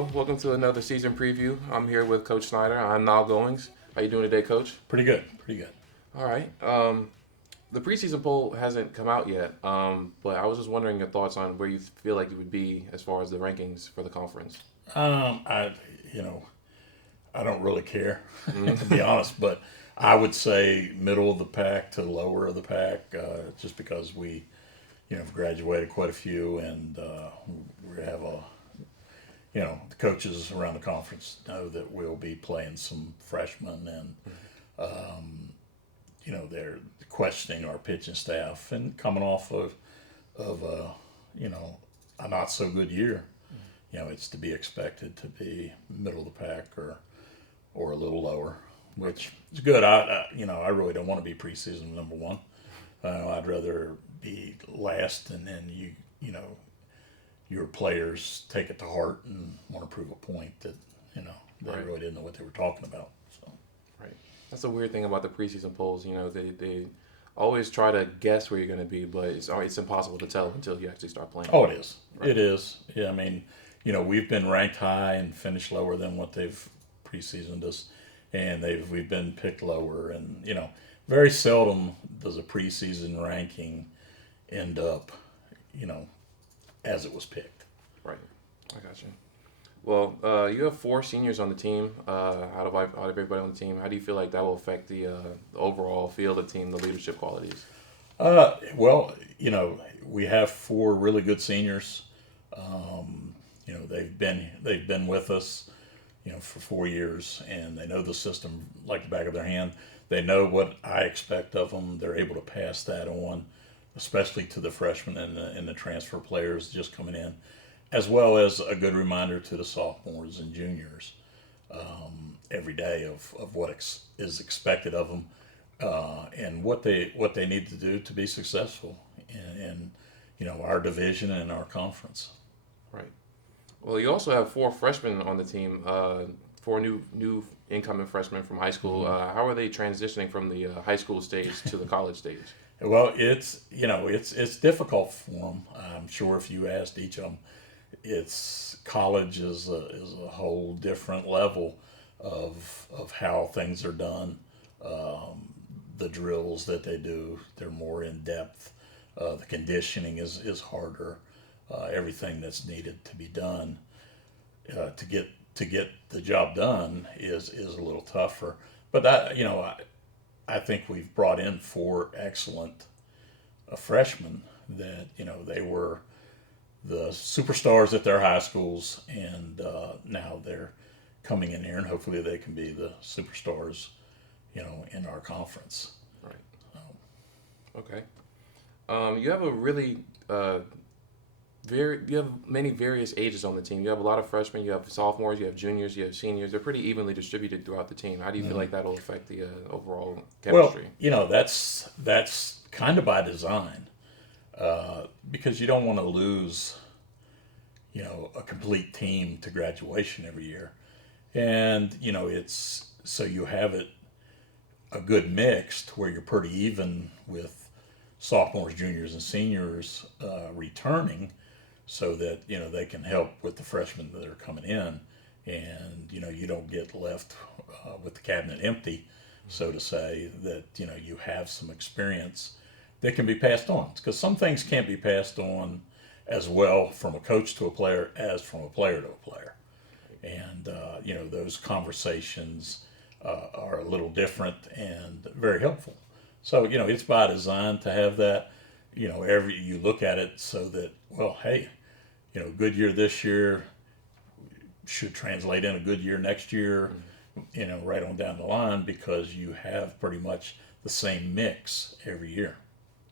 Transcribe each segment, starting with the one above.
Hello, welcome to another season preview. I'm here with Coach Snyder. I'm Niall Goings. How you doing today, Coach? Pretty good, pretty good. All right. The preseason poll hasn't come out yet, but I was just wondering your thoughts on where you feel like you would be as far as the rankings for the conference. I, you know, I don't really care to Mm-hmm. be honest, but I would say middle of the pack to lower of the pack, just because we, have graduated quite a few, and we have the coaches around the conference know that we'll be playing some freshmen, and they're questioning our pitching staff and coming off of you know a not so good year. It's to be expected to be middle of the pack or a little lower, which is good. I really don't want to be preseason number one. I'd rather be last, and then your players take it to heart and want to prove a point that they Right. really didn't know what they were talking about. So Right. That's the weird thing about the preseason polls. They always try to guess where you're going to be, but it's impossible to tell until you actually start playing. oh, it is. Right. It is. Yeah, I mean, we've been ranked high and finished lower than what they've preseasoned us, and we've been picked lower, and very seldom does a preseason ranking end up, you know, as it was picked. Right. I got you. Well, you have four seniors on the team. Out of everybody on the team, how do you feel like that will affect the overall feel of the team, the leadership qualities? Well, we have four really good seniors. They've been with us, for 4 years, and they know the system like the back of their hand. They know what I expect of them. They're able to pass that on, especially to the freshmen and the transfer players just coming in, as well as a good reminder to the sophomores and juniors every day of what is expected of them, and what they need to do to be successful in our division and our conference. Right. Well, you also have four freshmen on the team. Four new incoming freshmen from high school. Mm-hmm. How are they transitioning from the high school stage to the college stage? Well, it's difficult for them. I'm sure if you asked each of them, it's college is a whole different level of how things are done. The drills that they do, they're more in depth. The conditioning is harder. Everything that's needed to be done to get the job done is a little tougher. But I think we've brought in four excellent freshmen that they were the superstars at their high schools, and now they're coming in here, and hopefully they can be the superstars, in our conference. Right. Okay. You have a really you have many various ages on the team. You have a lot of freshmen. You have sophomores. You have juniors. You have seniors. They're pretty evenly distributed throughout the team. How do you feel like that'll affect the overall Well, chemistry? that's kind of by design, because you don't want to lose, a complete team to graduation every year, and it's so you have it a good mix to where you're pretty even with sophomores, juniors, and seniors returning, so that they can help with the freshmen that are coming in, and you don't get left with the cabinet empty, so to say, that you have some experience that can be passed on, because some things can't be passed on as well from a coach to a player as from a player to a player, and those conversations are a little different and very helpful. So it's by design to have that. Every you look at it so that, well, hey, good year this year should translate in a good year next year. Right on down the line, because you have pretty much the same mix every year.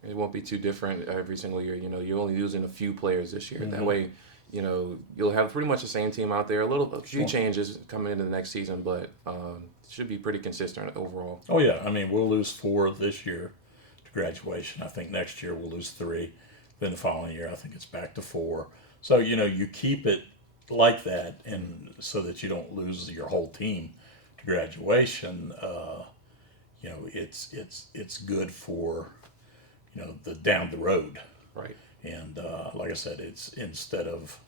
It won't be too different every single year. You're only losing a few players this year. That Mm-hmm. way, you'll have pretty much the same team out there. A few Sure. changes coming into the next season, but it should be pretty consistent overall. Oh yeah, I mean we'll lose four this year to graduation. I think next year we'll lose three. Then the following year I think it's back to four. So you keep it like that, and so that you don't lose your whole team to graduation. It's good for the down the road. Right. And like I said, it's instead of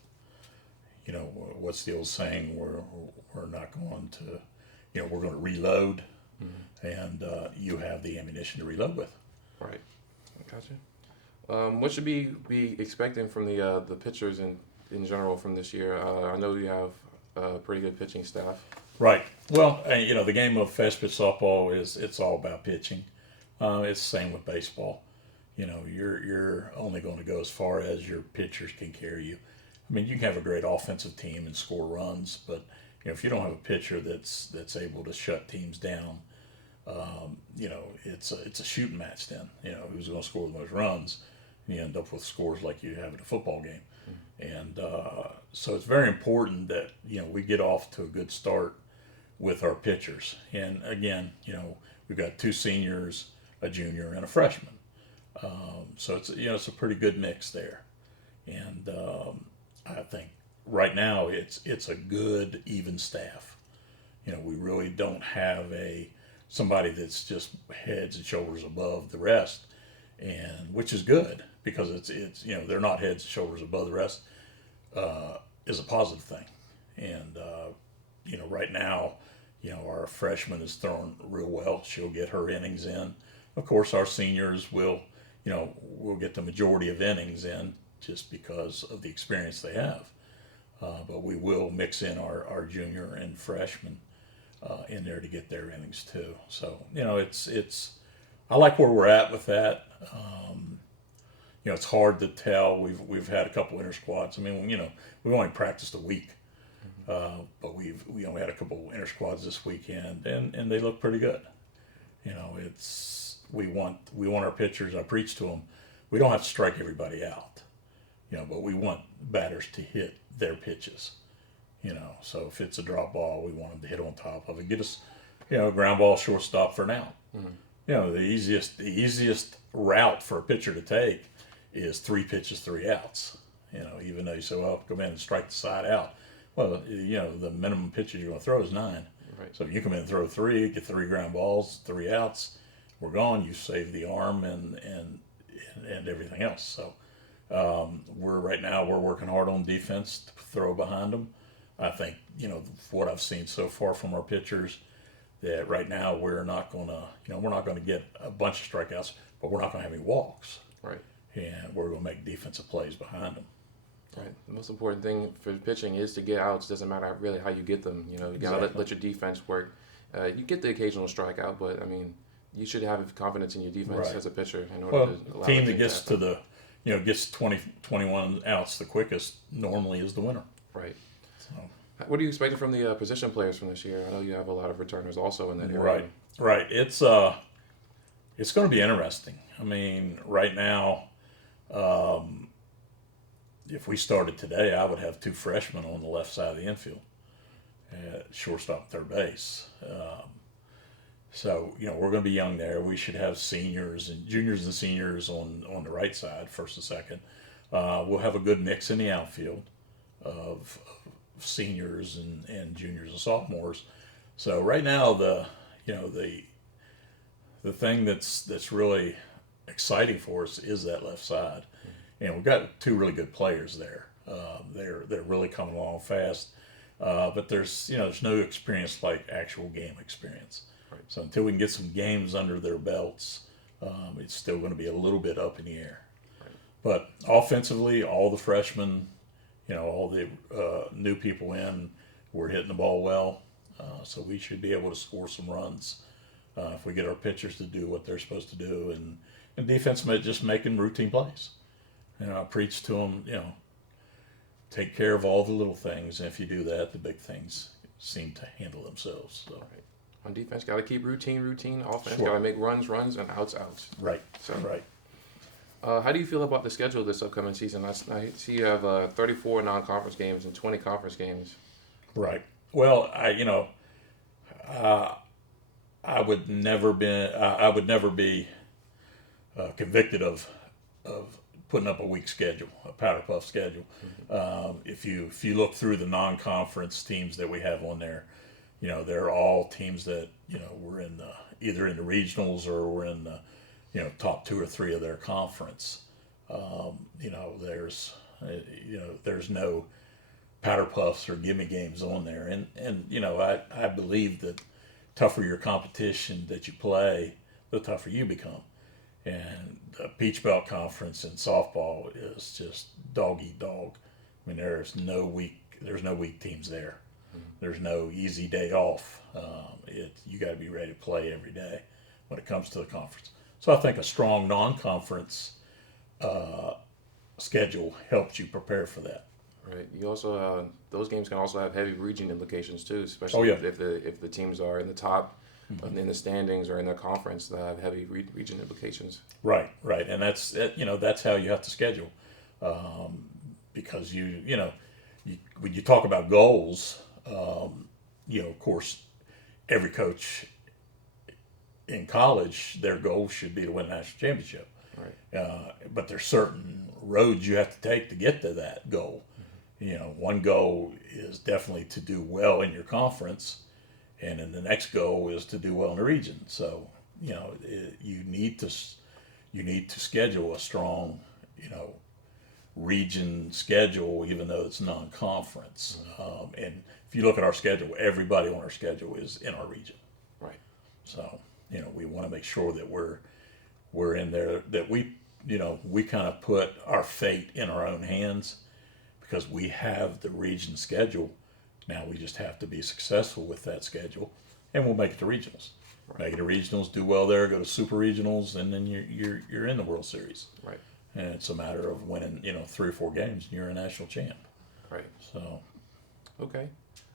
what's the old saying? We're not going to, we're going to reload, and you have the ammunition to reload with. Right. Gotcha. What should be expecting from the pitchers in general from this year? I know you have a pretty good pitching staff. Right. Well, the game of fast pitch softball it's all about pitching. It's the same with baseball. You're only going to go as far as your pitchers can carry you. I mean, you can have a great offensive team and score runs, but if you don't have a pitcher that's able to shut teams down, it's a shooting match then. Who's going to score the most runs? And you end up with scores like you have in a football game. And so it's very important that we get off to a good start with our pitchers. And again, we've got 2 seniors, a junior, and a freshman. So it's a pretty good mix there. And I think right now it's a good even staff. We really don't have somebody that's just heads and shoulders above the rest, and which is good because it's they're not heads and shoulders above the rest. Is a positive thing. And right now, our freshman is throwing real well. She'll get her innings in. Of course, our seniors will get the majority of innings in just because of the experience they have. But we will mix in our junior and freshman in there to get their innings too. So it's I like where we're at with that. It's hard to tell. We've had a couple inter squads. I mean, we've only practiced a week, but we had a couple inter squads this weekend, and they look pretty good. We want our pitchers. I preach to them. We don't have to strike everybody out, but we want batters to hit their pitches. So if it's a drop ball, we want them to hit on top of it. Get us, ground ball, shortstop for now. The easiest route for a pitcher to take is 3 pitches, 3 outs. Even though you say, well, come in and strike the side out. Well, the minimum pitches you're going to throw is 9. Right. So if you come in and throw 3, get 3 ground balls, 3 outs, we're gone. You save the arm and everything else. So we're working hard on defense to throw behind them. I think what I've seen so far from our pitchers, that right now we're not going to get a bunch of strikeouts, but we're not going to have any walks. Right. And we're going to make defensive plays behind them. Right. The most important thing for pitching is to get outs. Doesn't matter really how you get them. You gotta let your defense work. You get the occasional strikeout, but I mean, you should have confidence in your defense as a pitcher in order to allow team that gets to the gets 20, 21 outs the quickest normally is the winner. Right. So, what are you expecting from the position players from this year? I know you have a lot of returners also in that area. Right. It's going to be interesting. I mean, right now, if we started today, I would have 2 freshmen on the left side of the infield, shortstop, third base. So we're going to be young there. We should have seniors and juniors and seniors on the right side, first and second. We'll have a good mix in the outfield of seniors and juniors and sophomores. So right now, the thing that's really exciting for us is that left side, and we've got 2 really good players there. They're really coming along fast, but there's no experience like actual game experience. Right. So until we can get some games under their belts, it's still going to be a little bit up in the air. Right. But offensively, all the freshmen, all the new people in, we're hitting the ball well, so we should be able to score some runs if we get our pitchers to do what they're supposed to do, and defense just making routine plays. I preach to them, take care of all the little things, and if you do that, the big things seem to handle themselves. So. Right. On defense, got to keep routine. Offense, Sure. got to make runs, and outs. Right. So, right. How do you feel about the schedule this upcoming season? I see you have 34 non-conference games and 20 conference games. Right. Well, I would never be convicted of putting up a weak schedule, a powder puff schedule. If you look through the non-conference teams that we have on there, they're all teams that we're in either in the regionals or we're in the top 2 or 3 of their conference. There's no powder puffs or gimme games on there. And you know, I believe that tougher your competition that you play, the tougher you become. And the Peach Belt Conference in softball is just dog eat dog. I mean, there's no weak teams there. There's no easy day off. You got to be ready to play every day when it comes to the conference. So I think a strong non-conference schedule helps you prepare for that. Right. You also those games can also have heavy region implications too, especially if the teams are in the top, in the standings or in their conference. They have heavy region implications. Right, and that's how you have to schedule, because when you talk about goals, of course, every coach in college, their goal should be to win a national championship. Right. But there's certain roads you have to take to get to that goal. One goal is definitely to do well in your conference, and then the next goal is to do well in the region. So, you need to schedule a strong, region schedule, even though it's non-conference. And if you look at our schedule, everybody on our schedule is in our region. Right. So, we want to make sure that we're in there, that we kind of put our fate in our own hands, because we have the region schedule. Now we just have to be successful with that schedule, and we'll make it to regionals. Right. Make it to regionals, do well there, go to super regionals, and then you're in the World Series. Right. And it's a matter of winning, 3 or 4 games, and you're a national champ. Right. So. Okay.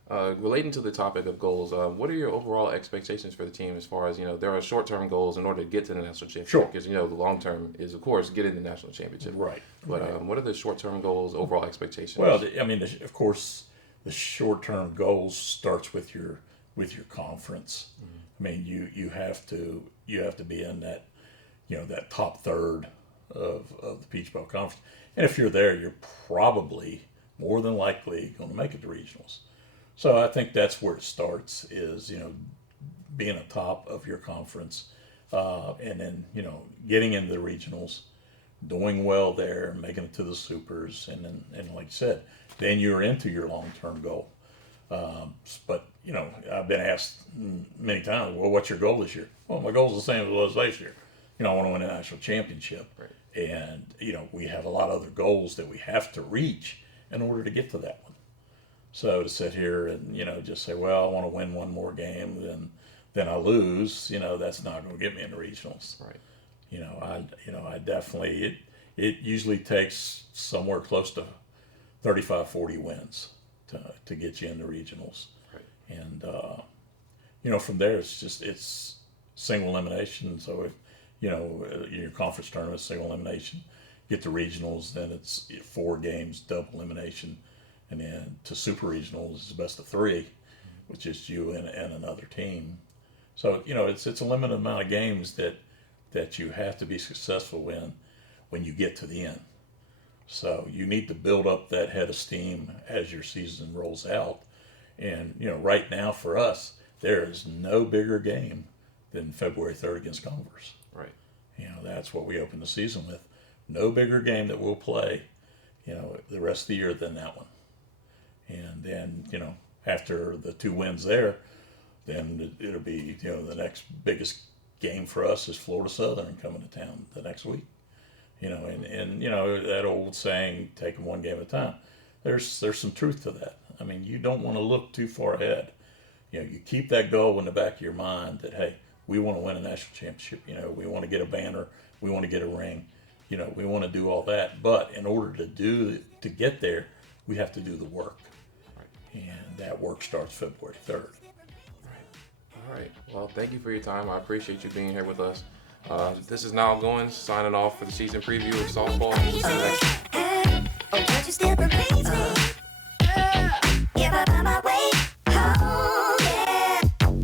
Relating to the topic of goals, what are your overall expectations for the team as far as, there are short-term goals in order to get to the national championship? Sure. Because, the long-term is, of course, getting the national championship. Right. But what are the short-term goals, overall expectations? Well, of course, the short-term goals starts with your conference. Mm-hmm. I mean, you have to be in that, that top third of the Peach Belt Conference. And if you're there, you're probably more than likely going to make it to regionals. So I think that's where it starts, is, being at top of your conference, and then, getting into the regionals, doing well there, making it to the supers, and like you said, then you're into your long-term goal. But, I've been asked many times, well, what's your goal this year? Well, my goal is the same as it was last year. I want to win a national championship. Right. And, we have a lot of other goals that we have to reach in order to get to that one. So to sit here and, just say, well, I want to win one more game, then I lose, that's not going to get me into regionals. Right. I definitely, it usually takes somewhere close to 35, 40 wins to get you into regionals. Right. And, from there, it's single elimination. So if, your conference tournament, single elimination, get to regionals, then it's 4 games, double elimination. And then to super regionals is the best of 3, which is you and another team. So, it's a limited amount of games that you have to be successful in when you get to the end. So you need to build up that head of steam as your season rolls out. And, right now for us, there is no bigger game than February 3rd against Converse. Right. That's what we open the season with. No bigger game that we'll play, the rest of the year than that one. And then, after the 2 wins there, then it'll be, the next biggest game for us is Florida Southern coming to town the next week. And that old saying, take them one game at a time. There's some truth to that. I mean, you don't want to look too far ahead. You keep that goal in the back of your mind that, hey, we want to win a national championship. We want to get a banner. We want to get a ring. We want to do all that. But in order to get there, we have to do the work. And that work starts February 3rd. Right. All right. Well, thank you for your time. I appreciate you being here with us. This is Niall Goins signing off for the season preview of softball. We'll see you next time.